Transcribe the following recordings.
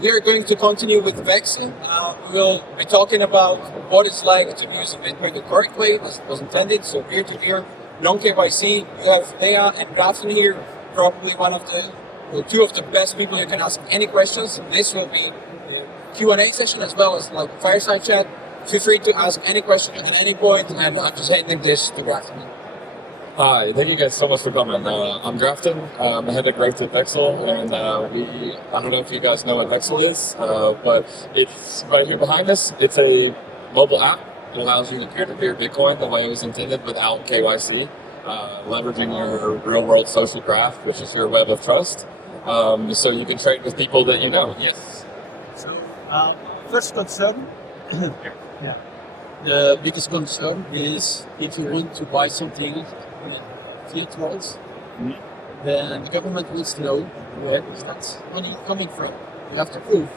we are going to continue with Vexl. We'll be talking about what it's like to use Bitcoin the correct way as it was intended, so peer-to-peer, non KYC. You have Lea and Grafton here, probably two of the best people you can ask any questions. This will be the Q&A session as well as like Fireside chat. Feel free to ask any question at any point, and I'm just handing this to Grafton. Hi, thank you guys so much for coming. I'm Grafton. I'm the head of growth at Vexl, and I don't know if you guys know what Vexl is, but it's right here behind us. It's a mobile app that allows you to peer-to-peer Bitcoin the way it was intended without KYC, leveraging your real-world social graph, which is your web of trust, so you can trade with people that you know. Yes. So, first concern, yeah. The biggest concern is if you want to buy something in fiat worlds, then the government needs to know where that money coming from. You have to prove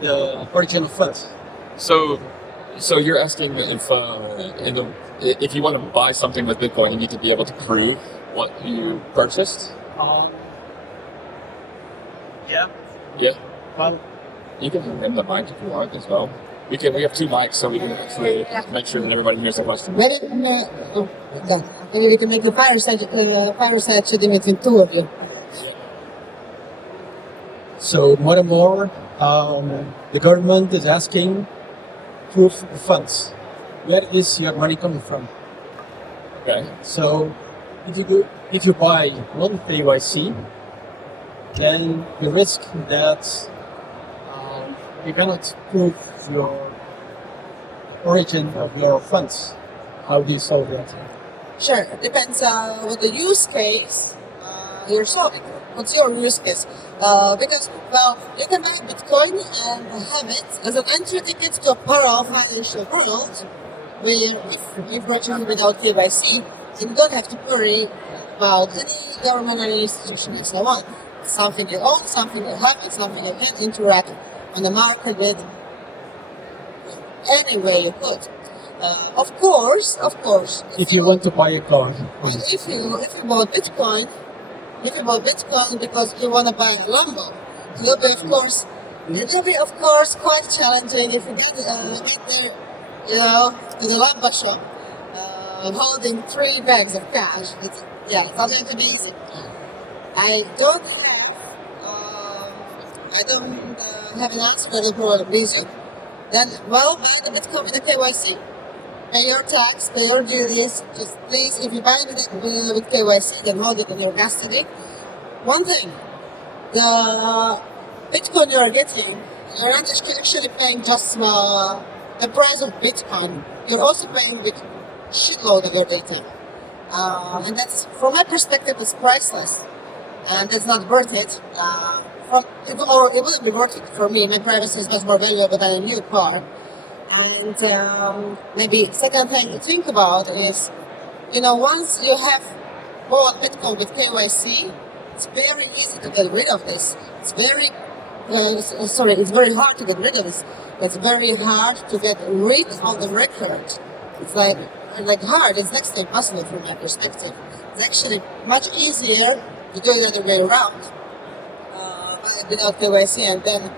the origin of funds. So you're asking if you want to buy something with Bitcoin, you need to be able to prove what you purchased? Yeah. Yeah. Well, you can bring the mic if you want as well. We have two mics, so we can actually make sure that everybody hears the question. Maybe we can make the fireside chat between two of you. so more and more, the government is asking proof of funds. Where is your money coming from? Okay. So if you buy non KYC, then the risk that you cannot prove your origin of your funds. How do you solve that? Sure, it depends what the use case you're solving. What's your use case? Because, well, you can buy Bitcoin and have it as an entry ticket to a parallel financial world where if you purchase it without KYC, you don't have to worry about any government or any institution and so on. It's something you own, something you have, and something you can interact on the market with any way you put. Of course. If you want to buy a car, If you bought Bitcoin, because you want to buy a Lambo, it will be of course quite challenging if you get right there, to the Lambo shop, holding 3 bags of cash. It's not going to be easy. I don't have an answer that will probably please you. Then, buy the Bitcoin with the KYC. Pay your tax, pay your duties. Just please, if you buy with KYC, then hold it in your custody. One thing, the Bitcoin you are getting, you're not actually paying just the price of Bitcoin. You're also paying with shitload of your data. And that's, from my perspective, it's priceless. And it's not worth it. It wouldn't be worth it for me. My privacy is much more valuable than a new car. And maybe second thing to think about is, once you have bought Bitcoin with KYC, it's very easy to get rid of this. It's very hard to get rid of this. It's very hard to get rid of the record. It's like hard. It's next to impossible from my perspective. It's actually much easier to do the other way around. Without KYC, and then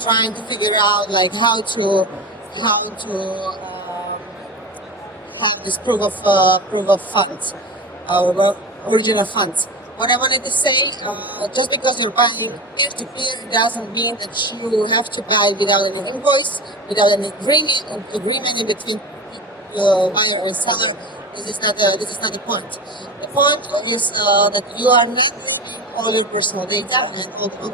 trying to figure out how to have this proof of funds or original funds. What I wanted to say, just because you're buying peer-to-peer doesn't mean that you have to buy without any invoice, without any agreement in between buyer and seller. This is not the point. The point is that you are not leaving all your personal data and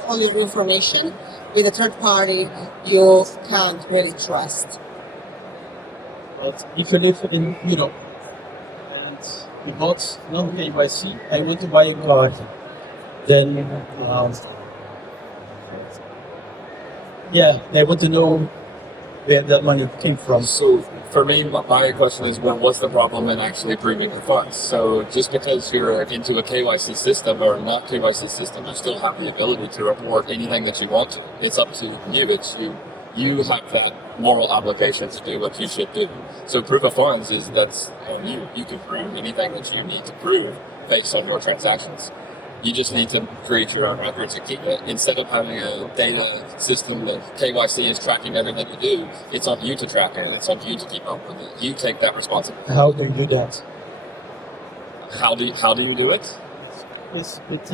all your information with a third party you can't really trust. But if you live in Europe and you bought non KYC and want to buy a car, then they want to know where that money came from. So for me, my question is, what's the problem in actually proving the funds? So just because you're into a KYC system or not KYC system, you still have the ability to report anything that you want to. It's up to you. You have that moral obligation to do what you should do. So proof of funds is that's on you. You can prove anything that you need to prove based on your transactions. You just need to create your own records and keep it. Instead of having a data system that KYC is tracking everything you do, it's on you to track it. It's on you to keep up with it. You take that responsibility. How do you do that? How do you do it? Is it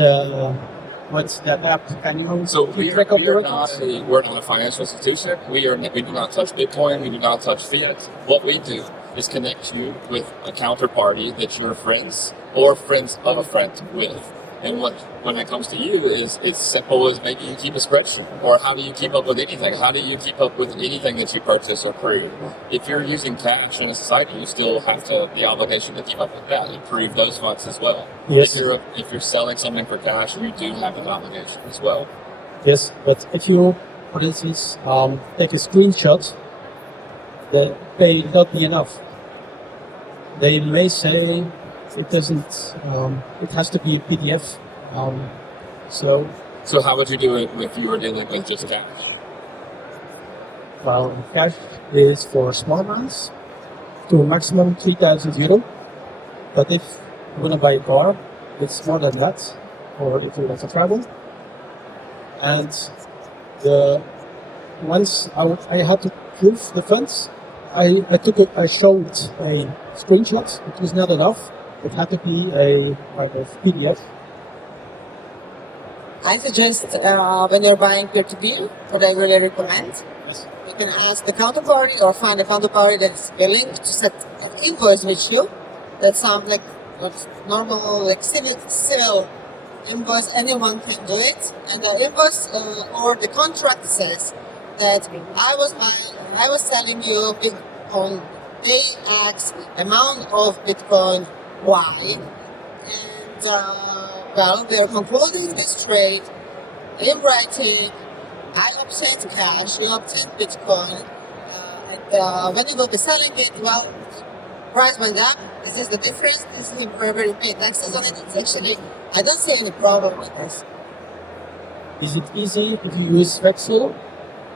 what's that app? Can you So keep track of your records? we're not a financial institution. We do not touch Bitcoin. We do not touch fiat. What we do is connect you with a counterparty that you're friends or friends of a friend with. And when it comes to you, is it's simple as maybe you keep a spreadsheet, or how do you keep up with anything? How do you keep up with anything that you purchase or create? If you're using cash in a society, you still have the obligation to keep up with that and prove those funds as well. Yes. If you're selling something for cash, you do have an obligation as well. Yes, but if you, for instance, take a screenshot, that may not be enough. They may say it doesn't. It has to be a PDF. So how would you do it if you were dealing with just cash? well, cash is for small amounts to a maximum 3,000 euro. But if you want to buy a car, it's more than that. Or if you want to travel. And the once I had to prove the funds, I showed a screenshot. It was not enough. It had to be a kind of PDF. I suggest when you're buying peer-to-peer, what I really recommend, Yes. you can ask the counterparty or find a counterparty that's willing to set an invoice with you. That sounds like normal, like civil invoice. Anyone can do it, and the invoice or the contract says that I was selling you Bitcoin X amount of Bitcoin Y, and well, we are concluding this trade in writing. I obtained cash, you obtained Bitcoin, and when you will be selling it, well, price went up. This is the difference. This is wherever you pay taxes on it. It's actually, I don't see any problem with this. Is it easy if you use Vexl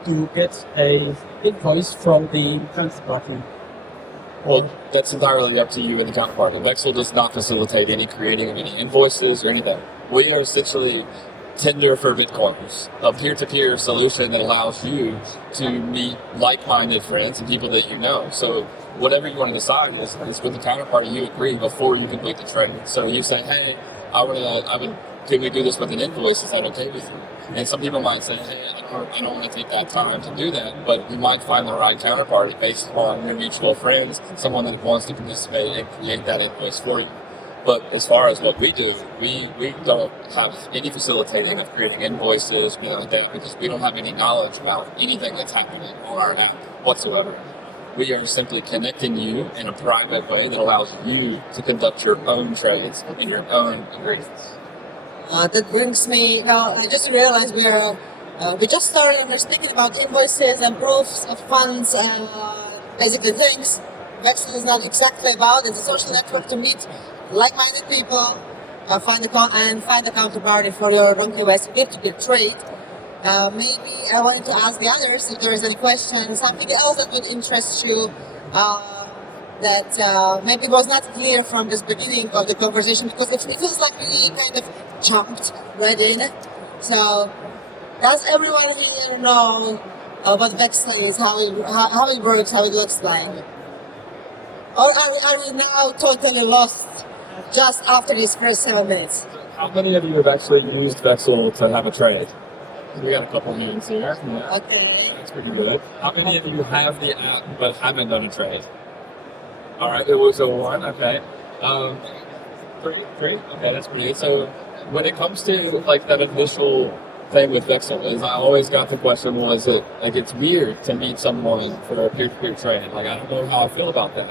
to get a invoice from the counterparty? Well, that's entirely up to you and the counterparty. Vexl does not facilitate any creating of any invoices or anything. We are essentially Tinder for Bitcoiners, a peer-to-peer solution that allows you to meet like-minded friends and people that you know. So whatever you want to decide is with the counterparty you agree before you complete the trade. So you say, hey, can we do this with an invoice? Is that okay with you? And some people might say, hey, I don't want to take that time to do that, but you might find the right counterparty based on your mutual friends, someone that wants to participate and create that invoice for you. But as far as what we do, we don't have any facilitating of creating invoices, like that, because we don't have any knowledge about anything that's happening on our app whatsoever. We are simply connecting you in a private way that allows you to conduct your own trades in your own agreements. That brings me, I just realized we just started and we're speaking about invoices and proofs of funds and basically things. Vexl is not exactly about it. It's a social network to meet like-minded people, find a counterparty for your non KYC peer-to-peer trade. Maybe I wanted to ask the others if there is any question, something else that would interest you that maybe was not clear from this beginning of the conversation, because it feels like we kind of jumped right in. So does everyone here know what Vexl is, how it works, how it looks like? Or are we now totally lost just after these first 7 minutes? How many of you have actually used Vexl to have a trade? We got a couple hands here. Yeah. Okay. That's pretty good. How many of you have the app but haven't done a trade? All right, it was a one. Okay. Three. Okay, that's pretty good. So when it comes to like that initial thing with Vexl, is I always got the question, was it like it's weird to meet someone for a peer-to-peer trade? Like I don't know how I feel about that.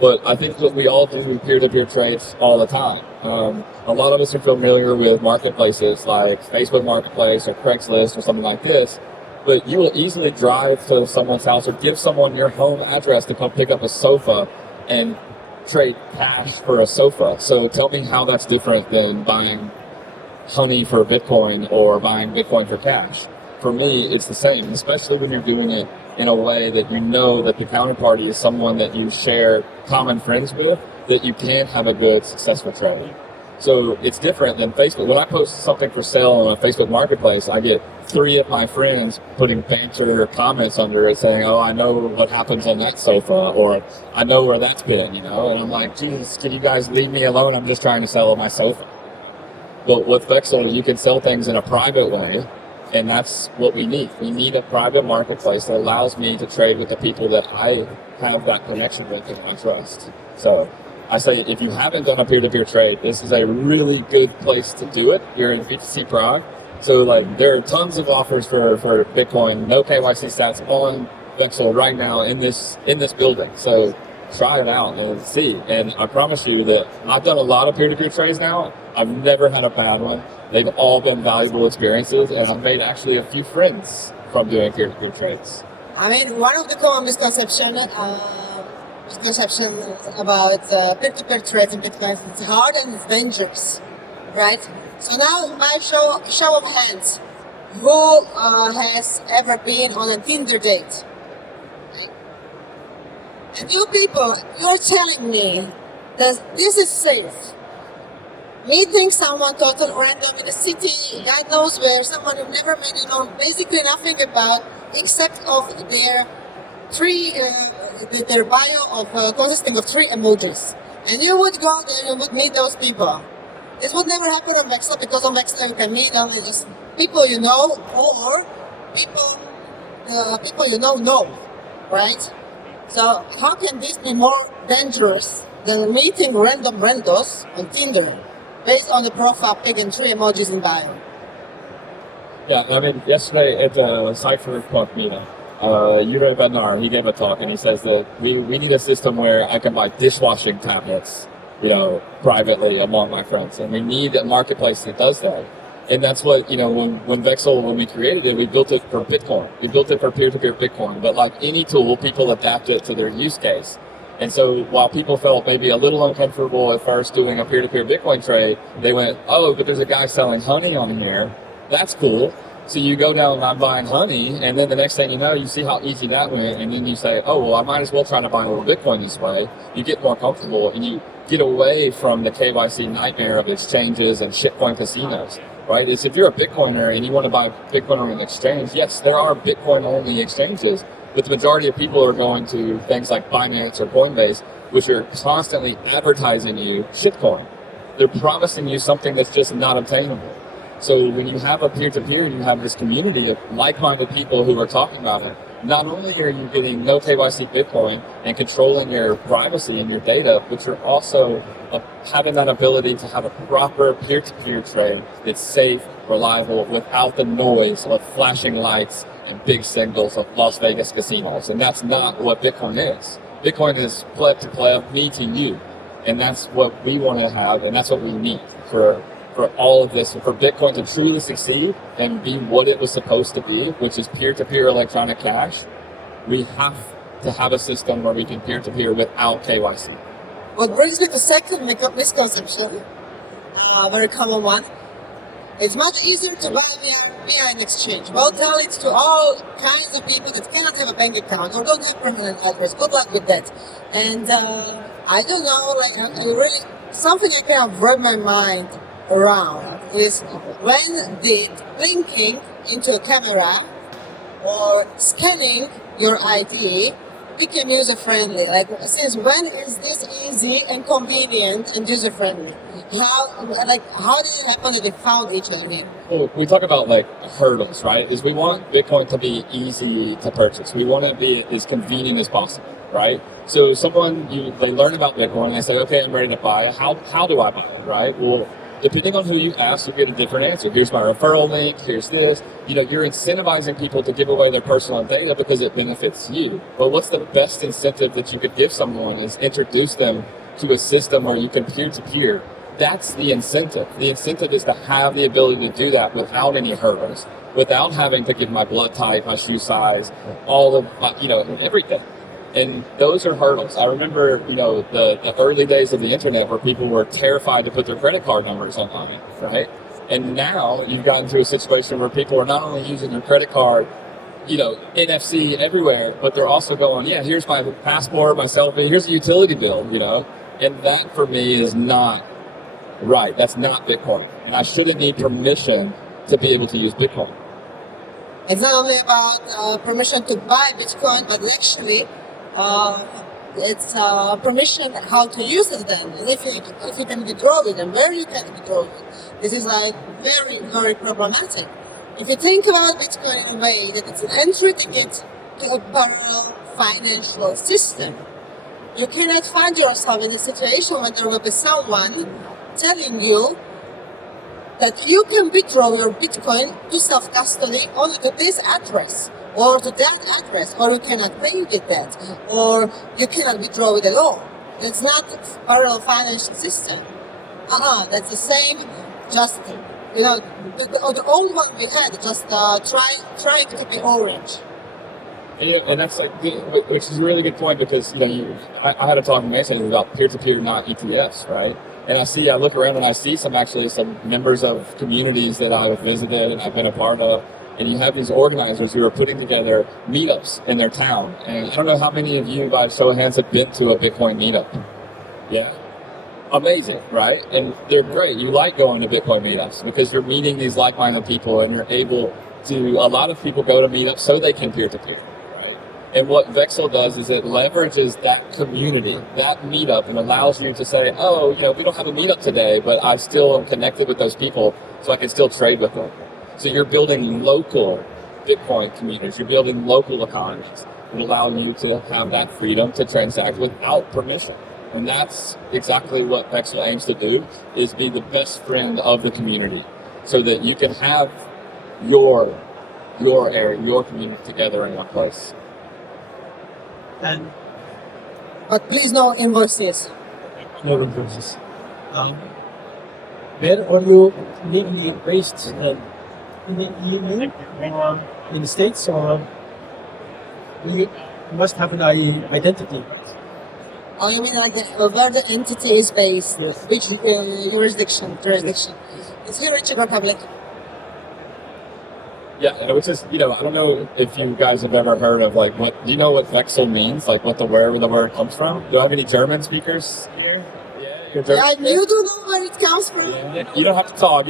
But I think that we all do peer-to-peer trades all the time. A lot of us are familiar with marketplaces like Facebook Marketplace or Craigslist or something like this. But you will easily drive to someone's house or give someone your home address to come pick up a sofa and trade cash for a sofa. So tell me how that's different than buying honey for Bitcoin or buying Bitcoin for cash. For me, it's the same, especially when you're doing it in a way that you know that the counterparty is someone that you share common friends with, that you can have a good, successful trade. So it's different than Facebook. When I post something for sale on a Facebook marketplace, I get 3 of my friends putting banter comments under it saying, oh, I know what happens on that sofa, or I know where that's been, and I'm like, Jesus, can you guys leave me alone? I'm just trying to sell my sofa. But with Vexl, you can sell things in a private way, and that's what we need. We need a private marketplace that allows me to trade with the people that I have that connection with and I trust. So I say, if you haven't done a peer-to-peer trade, this is a really good place to do it. You're in BTC Prague. So there are tons of offers for Bitcoin, no KYC stats on Vexl right now in this building. So try it out and see. And I promise you that I've done a lot of peer-to-peer trades now. I've never had a bad one. They've all been valuable experiences, and I've made actually a few friends from doing peer-to-peer trades. I mean, one of the common misconceptions about peer-to-peer trades in Bitcoin, it's hard and it's dangerous, right? So now, by show of hands, who has ever been on a Tinder date? And you people, you're telling me that this is safe. Meeting someone totally random in a city, God knows where, someone you never met, basically nothing about, except of their their bio of consisting of 3 emojis. And you would go there and would meet those people. This would never happen on Vexl, because on Vexl you can meet only just people you know, or people you know, right? So how can this be more dangerous than meeting random randos on Tinder based on the profile pic and 3 emojis in bio? Yeah, I mean, yesterday at the Cypher Club meetup, Yuri Bednar, he gave a talk, and he says that we need a system where I can buy dishwashing tablets, privately among my friends, and we need a marketplace that does that. And that's what, when Vexl, when we created it, we built it for Bitcoin. We built it for peer-to-peer Bitcoin, but like any tool, people adapt it to their use case. And so while people felt maybe a little uncomfortable at first doing a peer-to-peer Bitcoin trade, they went, oh, but there's a guy selling honey on here. That's cool. So you go down and I'm buying honey, and then the next thing you know, you see how easy that went, and then you say, oh, well, I might as well try to buy a little Bitcoin this way. You get more comfortable, and you get away from the KYC nightmare of exchanges and shitcoin casinos, right? It's if you're a Bitcoiner and you want to buy Bitcoin on an exchange, yes, there are Bitcoin-only exchanges, but the majority of people are going to things like Binance or Coinbase, which are constantly advertising you shitcoin. They're promising you something that's just not obtainable. So when you have a peer-to-peer, you have this community of like-minded people who are talking about it. Not only are you getting no KYC Bitcoin and controlling your privacy and your data, but you're also having that ability to have a proper peer-to-peer trade that's safe, reliable, without the noise of flashing lights and big signals of Las Vegas casinos. And that's not what Bitcoin is. Bitcoin is pleb to pleb, me to you. And that's what we want to have, and that's what we need for all of this, for Bitcoin to truly succeed and be what it was supposed to be, which is peer-to-peer electronic cash. We have to have a system where we can peer-to-peer without KYC. What brings me to the second misconception, a very common one. It's much easier to buy via an exchange. Well, tell it to all kinds of people that cannot have a bank account or don't have permanent address. Good luck with that. And I don't know, really, something I can't wrap my mind around is, when did blinking into a camera or scanning your ID became user-friendly? Like, since when is this easy and convenient and user-friendly? How did it happen that they found each other? Well, we talk about hurdles, right? Is we want Bitcoin to be easy to purchase. We want it to be as convenient as possible, right? So they learn about Bitcoin and they say, okay, I'm ready to buy it. How do I buy it, right? Well, depending on who you ask, you get a different answer. Here's my referral link, here's this. You're incentivizing people to give away their personal data because it benefits you. But what's the best incentive that you could give someone is introduce them to a system where you can peer-to-peer. That's the incentive. The incentive is to have the ability to do that without any hurdles, without having to give my blood type, my shoe size, all of my, everything. And those are hurdles. I remember, the early days of the internet where people were terrified to put their credit card numbers online, right? And now you've gotten to a situation where people are not only using their credit card, NFC everywhere, but they're also going, yeah, here's my passport, my selfie, here's a utility bill, And that for me is not Right, that's not Bitcoin. And I shouldn't need permission to be able to use Bitcoin. It's not only about permission to buy Bitcoin, but actually it's permission how to use it then. And if you can withdraw it and where you can withdraw it. This is like very, very problematic. If you think about Bitcoin in a way that it's an entry ticket to a parallel financial system, you cannot find yourself in a situation where there will be someone telling you that you can withdraw your Bitcoin to self-custody only to this address or to that address, or you cannot pay with that, or you cannot withdraw it at all. It's not a parallel financial system. That's the same, just, the old one we had, just trying to be orange. And that's which is a really good point because I had a talk yesterday about peer-to-peer, not ETFs, right? And I look around and I see some members of communities that I've visited and I've been a part of, and you have these organizers who are putting together meetups in their town. And I don't know how many of you, by show of hands, have been to a Bitcoin meetup. Yeah, amazing, right? And they're great. You like going to Bitcoin meetups because you're meeting these like-minded people, and you're able to. A lot of people go to meetups so they can peer-to-peer. And what Vexl does is it leverages that community, that meetup, and allows you to say, oh, we don't have a meetup today, but I still am connected with those people, so I can still trade with them. So you're building local Bitcoin communities, you're building local economies, and allowing you to have that freedom to transact without permission. And that's exactly what Vexl aims to do, is be the best friend of the community, so that you can have your area, your community together in one place. But please no invoices. No invoices. Where are you legally based? In the EU or in the States, or you must have an identity? Oh, you mean like where the entity is based? Yes. Which jurisdiction? It's here in Czech Republic. Yeah, which is, I don't know if you guys have ever heard of, do you know what Vexl means? Like, where the word comes from? Do I have any German speakers here? Yeah, you're German. Yeah, you do know where it comes from. Yeah. You don't have to talk,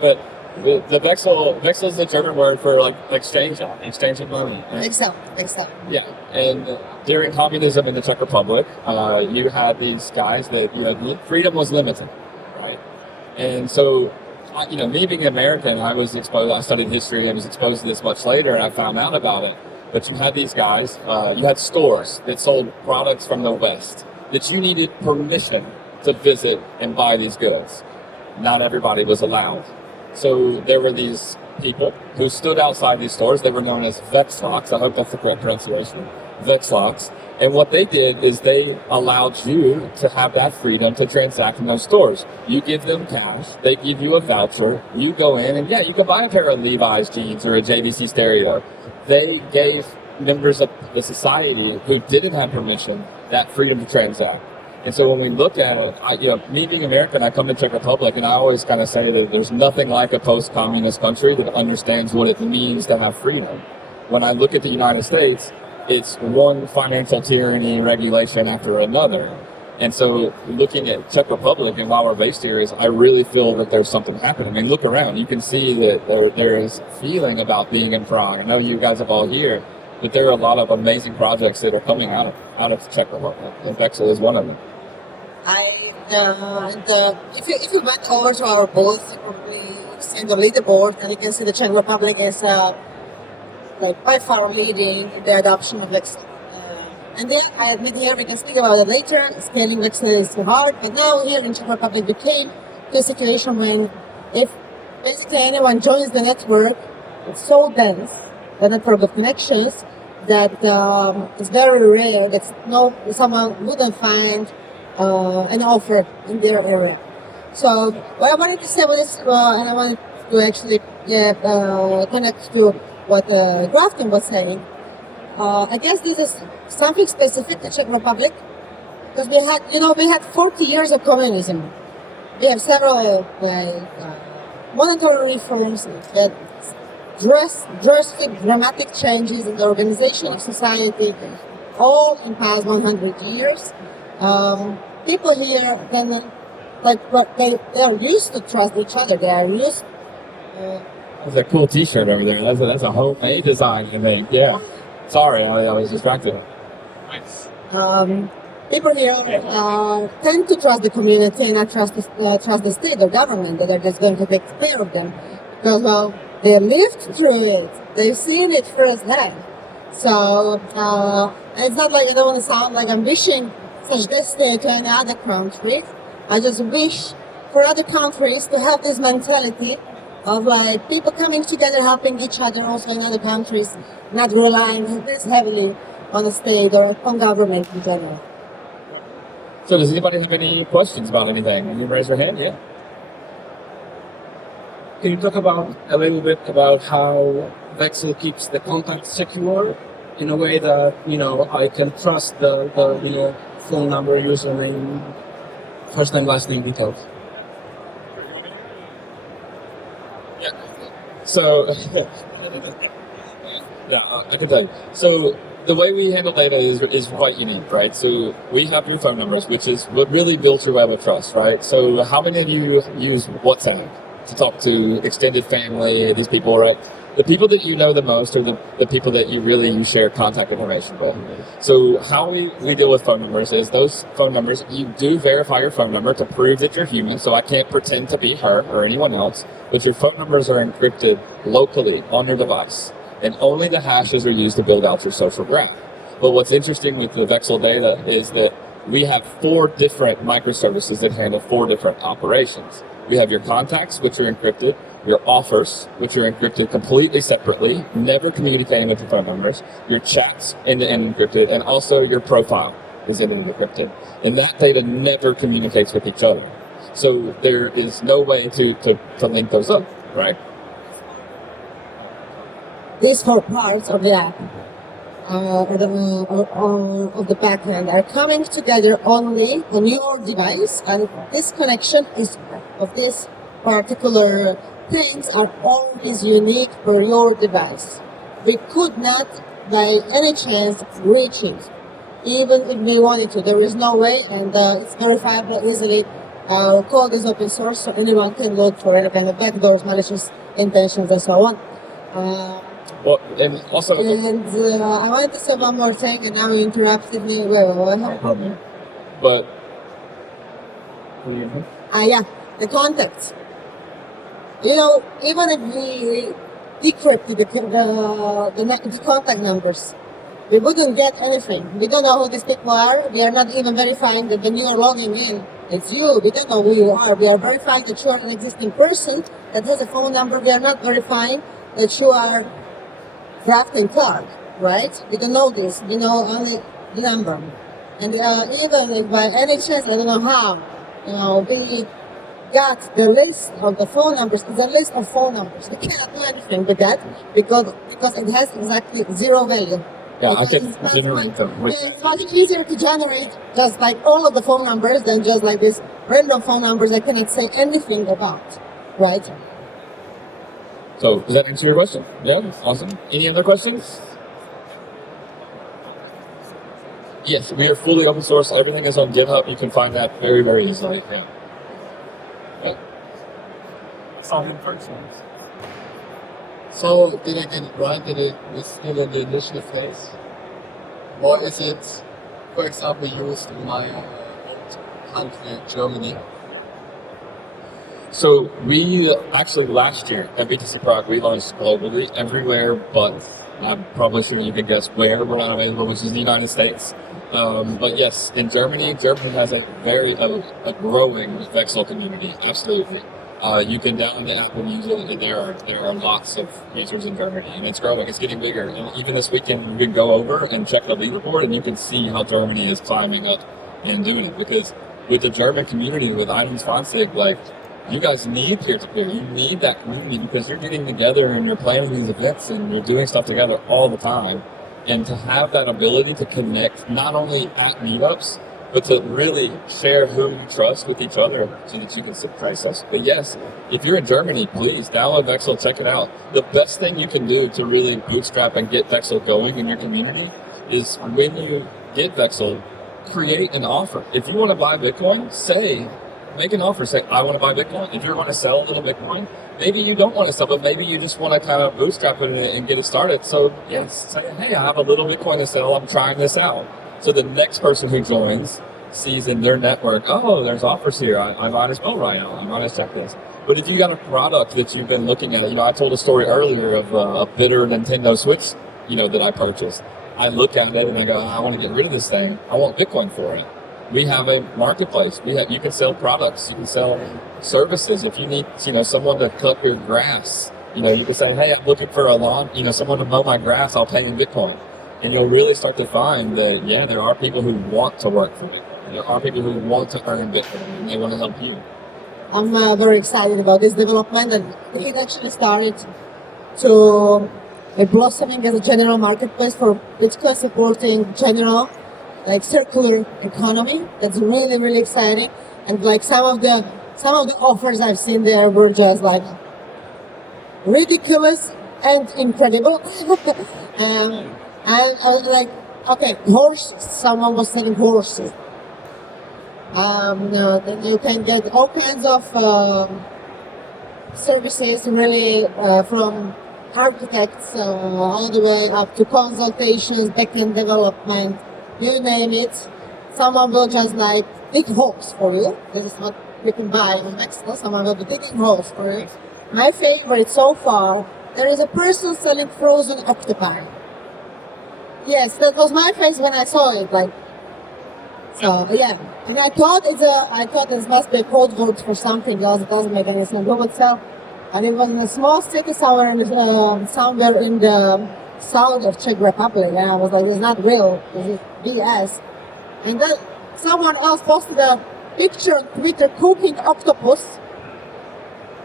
but the Vexl is the German word for, exchange of money. Right? Exactly. Yeah, and during communism in the Czech Republic, you had these guys that, freedom was limited, right? And so, me being American, I studied history, I was exposed to this much later, and I found out about it. But you had these guys, you had stores that sold products from the West, that you needed permission to visit and buy these goods. Not everybody was allowed. So there were these people who stood outside these stores. They were known as Vexlocks. I hope that's the correct pronunciation. Vexlocks. And what they did is they allowed you to have that freedom to transact in those stores. You give them cash, they give you a voucher, you go in and you can buy a pair of Levi's jeans or a JVC stereo. They gave members of the society who didn't have permission that freedom to transact. And so when we look at it, me being American, I come to Czech Republic, and I always kind of say that there's nothing like a post-communist country that understands what it means to have freedom. When I look at the United States, it's one financial tyranny regulation after another. And so looking at Czech Republic and while we're based here, I really feel that there's something happening. I mean, look around, you can see that there is feeling about being in Prague. I know you guys have all here, but there are a lot of amazing projects that are coming out of the Czech Republic, and Vexl is one of them. If you went over to our booth, you probably see the leaderboard, and you can see the Czech Republic is by far leading the adoption of Vexl. And then I admit here we can speak about it later. Scaling Vexl is too hard, but now here in Czech Republic we came to a situation when if basically anyone joins the network, it's so dense, the network of connections, that it's very rare that someone wouldn't find an offer in their area. So what I wanted to say was, and I wanted to actually connect to what Grafton was saying. I guess this is something specific to Czech Republic, because we had 40 years of communism. We have several monetary reforms that drastic, dramatic changes in the organization of society, all in past 100 years. People here can but they are used to trust each other. They are used. That's a cool T-shirt over there. That's a homemade design you made. Yeah. Sorry, I was distracted. Nice. People here tend to trust the community and not trust the state or government that are just going to take care of them, because well, they lived through it. They've seen it firsthand. So it's not like I don't want to sound like I'm wishing such destiny to any other country. I just wish for other countries to have this mentality of like people coming together, helping each other also in other countries, not relying this heavily on the state or on government in general. So does anybody have any questions about anything? You raise your hand, yeah. Can you talk about a little bit about how Vexl keeps the contact secure in a way that I can trust the phone number, username, first name, last name details? Yeah. So yeah, I can tell you. So the way we handle data is quite unique, right? So we have your phone numbers, which is what really builds your web of trust, right? So how many of you use WhatsApp to talk to extended family, these people, right? The people that you know the most are the people that you share contact information with. So how we deal with phone numbers is those phone numbers, you do verify your phone number to prove that you're human, so I can't pretend to be her or anyone else, but your phone numbers are encrypted locally on your device, and only the hashes are used to build out your social graph. But what's interesting with the Vexl data is that we have 4 different microservices that handle 4 different operations. We have your contacts, which are encrypted, your offers, which are encrypted completely separately, never communicating with your phone numbers, your chats end-to-end encrypted, and also your profile is end-to-end encrypted. And that data never communicates with each other. So there is no way to link those up, right? These 4 parts of the app of the backend are coming together only on your device, and this connection is of this particular things are always unique for your device. We could not by any chance reach it, even if we wanted to. There is no way, and it's verifiable easily. Our code is open source, so anyone can look for any kind of backdoors, malicious intentions, and so on. Well, and also, and I wanted to say one more thing, and now you interrupted me. no problem. But yeah, the contacts. Even if we decrypted the contact numbers, we wouldn't get anything. We don't know who these people are. We are not even verifying that when you are logging in, it's you. We don't know who you are. We are verifying that you are an existing person that has a phone number. We are not verifying that you are Grafton Clark, right? We don't know this. We know only the number. And even if by any chance, I don't know how, we got the list of the phone numbers. It's a list of phone numbers. We cannot do anything with that because it has exactly 0 value. yeah, I can generate them. It's much easier to generate just like all of the phone numbers than just like this random phone numbers I cannot say anything about, right? So does that answer your question? Yeah, awesome. Any other questions? Yes, we are fully open source. Everything is on GitHub. You can find that very, very easily. Yeah. Solving functions. So, did I get it right? Did it was still in the initial phase? Or is it, for example, used in my old country, Germany? So we actually last year at BTC Prague we launched globally everywhere, but I'm probably sure you can guess where we're not available, which is the United States. But yes, in Germany has a very a growing Vexl community. Absolutely. You can download the app and use it, and there are lots of users in Germany, and it's growing. It's getting bigger. And even this weekend, we can go over and check the leaderboard, and you can see how Germany is climbing up and doing it. Because with the German community, with 21, like, you guys need peer-to-peer. You need that community because you're getting together and you're planning these events and you're doing stuff together all the time. And to have that ability to connect not only at meetups, but to really share who you trust with each other so that you can set prices. But yes, if you're in Germany, please download Vexl, check it out. The best thing you can do to really bootstrap and get Vexl going in your community is when you get Vexl, create an offer. If you want to buy Bitcoin, say, make an offer. Say, I want to buy Bitcoin. If you want to sell a little Bitcoin, maybe you don't want to sell, but maybe you just want to kind of bootstrap it and get it started. So yes, say, hey, I have a little Bitcoin to sell. I'm trying this out. So the next person who joins sees in their network, oh, there's offers here. I might as well right now. I might as well check this. But if you got a product that you've been looking at, I told a story earlier of a bitter Nintendo Switch, that I purchased. I look at it and I go, I want to get rid of this thing. I want Bitcoin for it. We have a marketplace. You can sell products. You can sell services. If you need, someone to cut your grass, you can say, hey, I'm looking for a lawn, someone to mow my grass. I'll pay in Bitcoin. And you'll really start to find that, yeah, there are people who want to work for it. There are people who want to earn Bitcoin and they want to help you. I'm very excited about this development, and it actually started to blossoming as a general marketplace for Bitcoin, supporting general, circular economy. That's really, really exciting. And some of the offers I've seen there were just ridiculous and incredible. And I was like, okay, someone was selling horses. Then you can get all kinds of services, really, from architects all the way up to consultations, backend development, you name it. Someone will just dig holes for you. This is what you can buy on Vexl. Someone will be digging holes for you. My favorite so far, there is a person selling frozen octopi. Yes, that was my face when I saw it. So yeah, and I thought this must be a code word for something else. It doesn't make any sense. Google itself, and it was in a small city somewhere in the south of Czech Republic. And I was like, "It's not real. This is BS." And then someone else posted a picture on Twitter cooking octopus,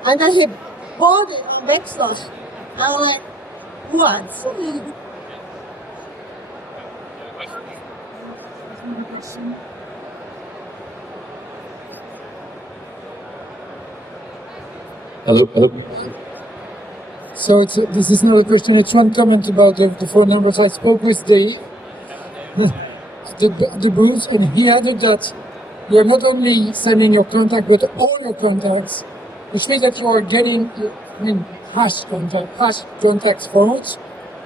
and then he bought it on Vexl. I was like, "What?" Hello. So this is not a question, it's one comment about the phone numbers. I spoke with the booth, and he added that you're not only sending your contact, but all your contacts, which means that you are getting, hash contacts forwards,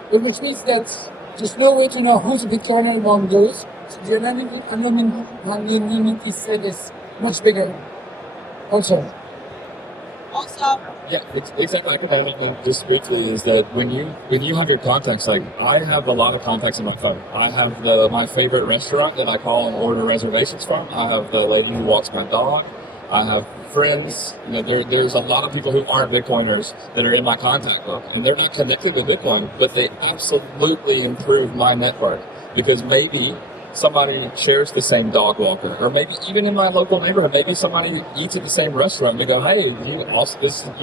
which means that there's no way to know who's Bitcoiner among those. So the anonymity set is much bigger. Also, yeah, it's exactly like that. Just briefly, is that when you have your contacts, I have a lot of contacts in my phone. I have my favorite restaurant that I call and order reservations from. I have the lady who walks my dog. I have friends. There's a lot of people who aren't Bitcoiners that are in my contact book, and they're not connected with Bitcoin, but they absolutely improve my network because maybe somebody shares the same dog walker, or maybe even in my local neighborhood, maybe somebody eats at the same restaurant. They go, hey, you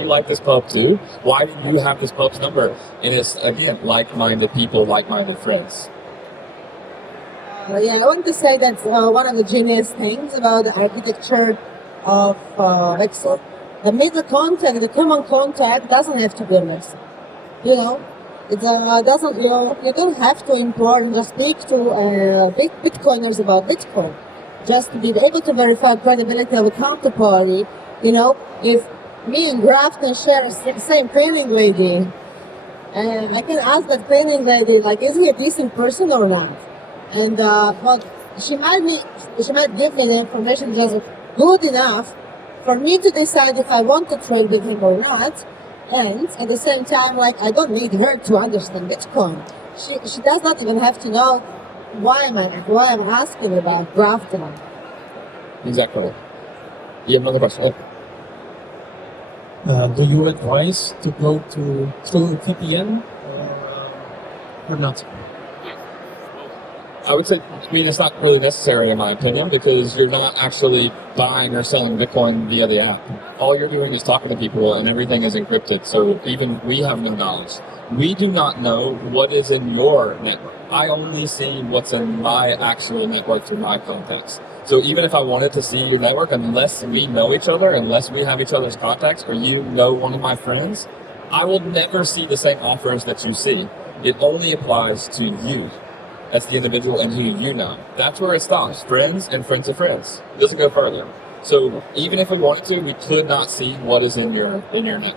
like this pub too? Why do you have this pub's number? And it's, again, like-minded people, like-minded friends. I want to say that one of the genius things about the architecture of Vexl, the middle contact, the common contact doesn't have to be a mess. It doesn't. You don't have to implore and just speak to big Bitcoiners about Bitcoin. Just to be able to verify credibility of a counterparty. If me and Grafton share the same cleaning lady, I can ask that cleaning lady, is he a decent person or not? And she might give me the information just good enough for me to decide if I want to trade with him or not. And at the same time, I don't need her to understand Bitcoin. She does not even have to know why I'm asking about Grafton. Exactly. You have another question? Do you advise to go through VPN or not? I would say, it's not really necessary in my opinion because you're not actually buying or selling Bitcoin via the app. All you're doing is talking to people and everything is encrypted. So even we have no knowledge. We do not know what is in your network. I only see what's in my actual network through my contacts. So even if I wanted to see your network, unless we know each other, unless we have each other's contacts, or you know one of my friends, I will never see the same offers that you see. It only applies to you. That's the individual and who you know. That's where it stops. Friends and friends of friends. It doesn't go further. So even if we wanted to, we could not see what is in your network.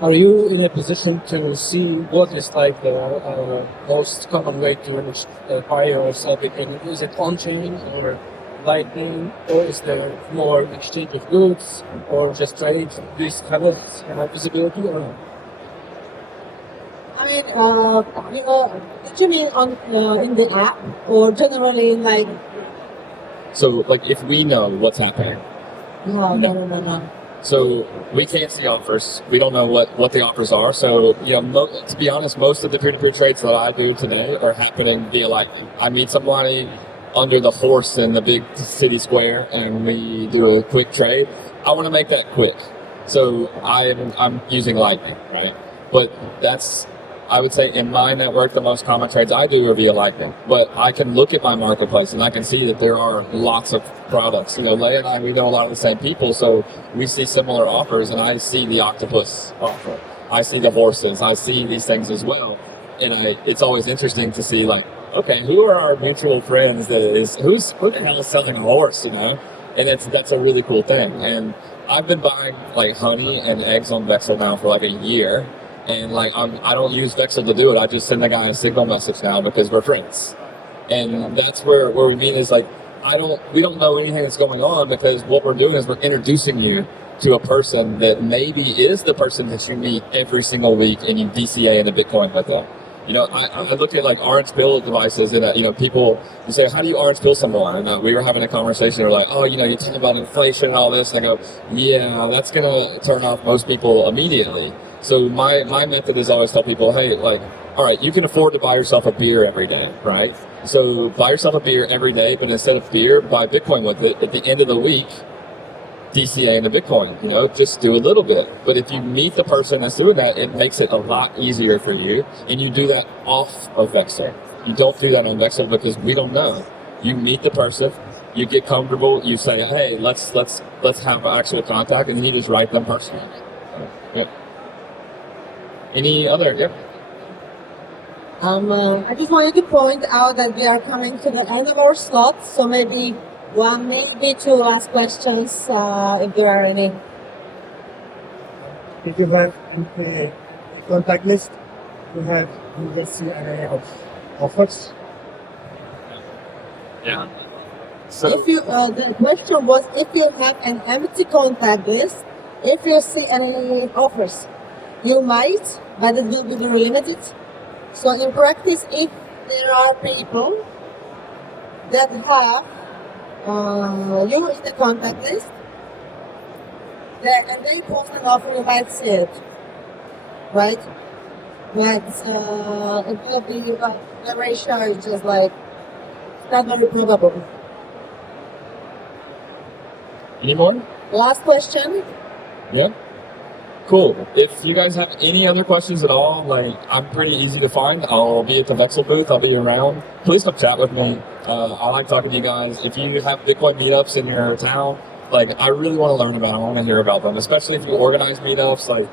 Are you in a position to see what is like the most common way to buy or sell Bitcoin? Is it on-chain or Lightning, or is there more exchange of goods or just trade? These kind of visibility or not? I mean, what you mean on in the app or generally like? So like if we know what's happening. No. So we can't see offers. We don't know what the offers are. So, to be honest, most of the peer-to-peer trades that I do today are happening via Lightning. I meet somebody under the horse in the big city square and we do a quick trade. I want to make that quick. So I'm using Lightning, right? But that's, I would say in my network, the most common trades I do are via Lightning. But I can look at my marketplace and I can see that there are lots of products. Lea and I, we know a lot of the same people, so we see similar offers, and I see the octopus offer. I see the horses. I see these things as well. And it's always interesting to see, like, okay, who are our mutual friends who's selling a horse, And that's a really cool thing. And I've been buying like honey and eggs on Vexl now for like a year. And like I don't use Vexl to do it. I just send the guy a signal message now because we're friends. And that's where we meet is like we don't know anything that's going on, because what we're doing is we're introducing you to a person that maybe is the person that you meet every single week and you DCA into Bitcoin with them. I look at like orange pill devices and people you say, how do you orange pill someone? And we were having a conversation. We're like, you talk about inflation and all this. And I go, yeah, that's gonna turn off most people immediately. So my method is always tell people, hey, like, all right, you can afford to buy yourself a beer every day, right? So buy yourself a beer every day, but instead of beer, buy Bitcoin with it. At the end of the week, DCA into Bitcoin, just do a little bit. But if you meet the person that's doing that, it makes it a lot easier for you. And you do that off of Vexl. You don't do that on Vexl because we don't know. You meet the person, you get comfortable, you say, hey, let's have actual contact, and then you just write them personally. Yeah. Any other? Yeah. I just wanted to point out that we are coming to the end of our slot, so maybe two last questions, if there are any. If you have a contact list, you have see an array of offers. Yeah. So If you, the question was if you have an empty contact list, if you see any offers, you might, but it will be very limited. So in practice, if there are people that have you in the contact list, and they post an offer, you might see it, right? But it will be the ratio is just like not very probable. any more? Last question. Yeah. Cool. If you guys have any other questions at all, like I'm pretty easy to find. I'll be at the Vexl booth. I'll be around. Please come chat with me. I like talking to you guys. If you have Bitcoin meetups in your town, like I really want to learn about them. I want to hear about them, especially if you organize meetups. Like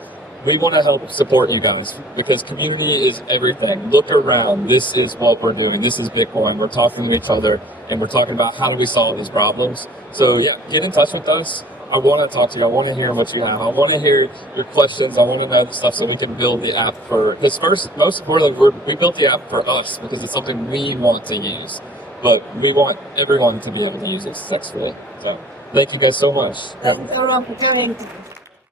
we want to help support you guys because community is everything. Look around. This is what we're doing. This is Bitcoin. We're talking to each other and we're talking about how do we solve these problems. So yeah, get in touch with us. I want to talk to you. I want to hear what you have. I want to hear your questions. I want to know the stuff so we can build the app for this. First, most importantly, we built the app for us because it's something we want to use, but we want everyone to be able to use it successfully. So thank you guys so much. Thank you for coming.